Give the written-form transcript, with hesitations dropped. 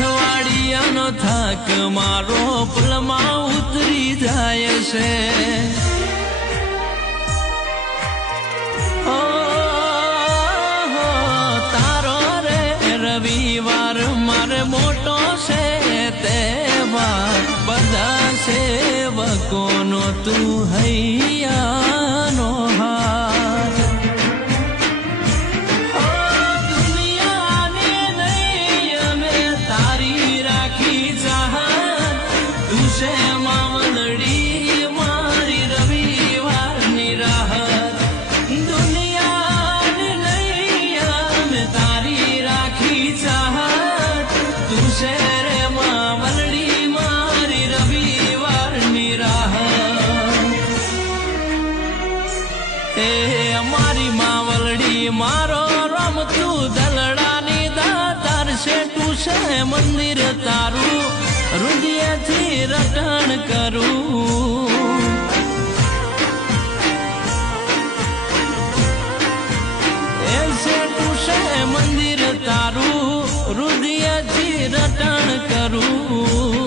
અઠવાડિયાનો થાક મારો પલમાં ઉતરી જાય છે. તારો રે રવિવાર મારે મોટો છે તહેવાર, બધા સેવકોનો તું હૈયાનો હાર. દુનિયાને નહીં અમે તારી રાખી ચાહત, તું છે માવલડી મારી રવિવારની રાહત. દુનિયાને નહીં અમે તારી રાખી ચાહત, તું છે રે માવલડી મારી રવિવારની રાહત. એ અમારી માવલડી મારો રમતું દલડાની દાતાર છે, તું છે મંદિર તારું હૃદયથી રટણ કરું. એ છે તું છે મંદિર તારું હૃદયથી રટણ કરું.